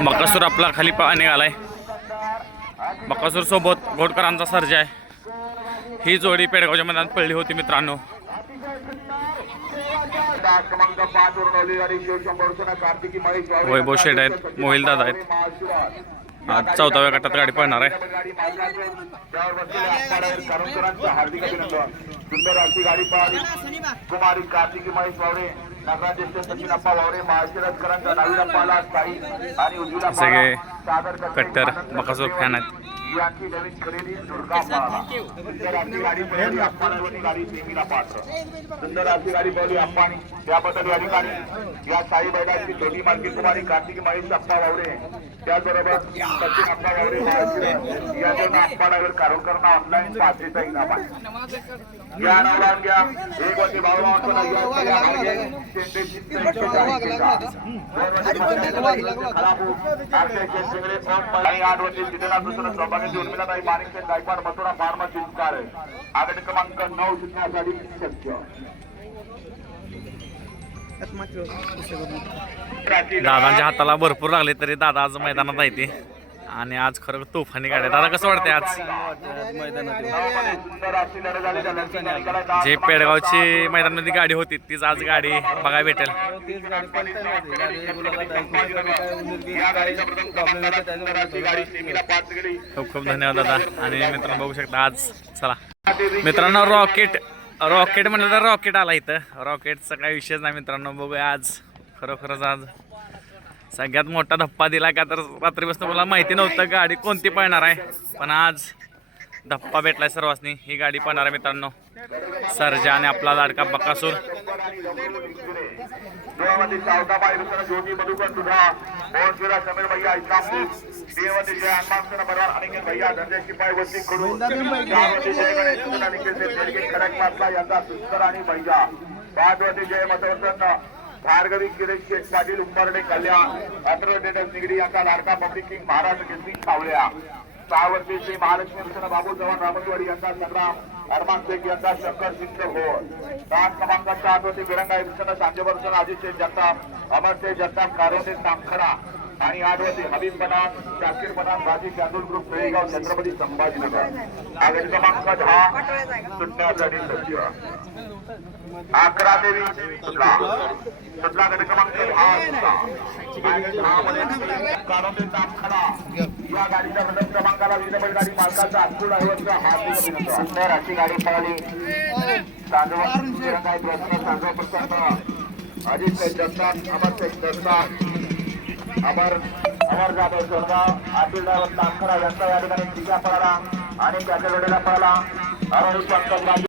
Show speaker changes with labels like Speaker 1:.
Speaker 1: बकासूर आपला खाली पा निघालाय. बकासूर सोबत घोडकरांचा सर्ज आहे. ही जोडी पेडगावच्या मैदानात पडली होती मित्रांनो. वैभव शेठ आहेत मोहिल दादा आहेत. आज चौदाव्या गटात गाडी पळणार आहे. सगळे कट्टर बकासूर. फॅन आहेत.
Speaker 2: यांची नवीन खरेदी दुर्गा सुंदर अशी गाडी पळाली अप्पाला गाडी सेमीला पात्र सुंदर अशी गाडी पळली अप्पानी त्याबद्दल या ठिकाणी. या साई बैलाची छोटी मालकी कुमारी कार्तिक महेश अप्पा वावरे. त्याचबरोबर सचिन अप्पा वावरे या दोन अप्पा ड्रायव्हर कारवारकरांना ऑनलाईन पाचशेचा इनाम आहे. या घ्या एक वर्षी आणि आठ वर्षी जिल्ह्याला दुसरं सौभाग्याची उर्मिला ताई माणिकचे गायकवाड मथुरा फार्मा चिंचकार आगड क्रमांक नऊ शून्यासाठी शक्य.
Speaker 1: दादांच्या हाताला भरपूर लागले तरी दादा आज मैदानात आहे ते. आणि आज खरं तुफानी गाडी दादा कसं वाटतंय आज? जे पेडगावची मैदानामध्ये गाडी होती तीच आज गाडी बघायला भेटेल. खूप खूप धन्यवाद दादा. आणि मित्रांनो बघू शकता आज चला. मित्रांनो रॉकेट रॉकेट म्हणलं तर रॉकेट आला इथं. रॉकेटचा काही विषयच नाही मित्रांनो. बघूया आज. खरोखरच आज सगळ्यात मोठा धप्पा दिला का तर रात्रीपासून मला माहिती नव्हतं गाडी कोणती पळणार आहे. पण आज धप्पा भेटलाय सर्वांनी ही गाडी पळणार आहे मित्रांनो. सरजा आणि आपला लाडका बकासूर.
Speaker 2: आणि भार्गवी किरेश शेठ पाटील उंबर्डे कल्याण अठरा निगडी यांचा लाडका पब्लिक किंग महाराज केसरी सावळ्या सावरती श्री महालक्ष्मी मिशन बाबू चव्हाण रामतवाडी यांचा संग्राम. अरमान शेख यांचा शंकर सिंग होळ. सात क्रमांक आठवती विरंगाई बिरंगाई मिशन सांजेवर्षन अजित शेठ जगताप अमर शेख जगताप कारोटे सामखरा आणि आठ वरती हबीब बनान शाकीर बनान बाजी कॅन्डूल ग्रुप बेळगाव छत्रपती संभाजीनगर. आगडी क्रमांक दहा सुटण्यासाठी सज्ज अकरा देवी सुटला सुटला गट क्रमांक दहा सुटला आगडी या गाडीच्या प्रथम क्रमांकाला विजयबळ गाडी मालकाचा अब्दुल ड्रायव्हरचा हार्दिक अभिनंदन अशी गाडी पळाली. तांदूळ प्रश्न तांदूळ प्रसन्न अजित शेख जगताप अमर जगताप अमर अमर जाधव सोनगाव आतील ड्रायव्हर तामखडा यांचा या ठिकाणी टिका पळाला आणि त्याच्या वेळेला पळाला अरुण पंकज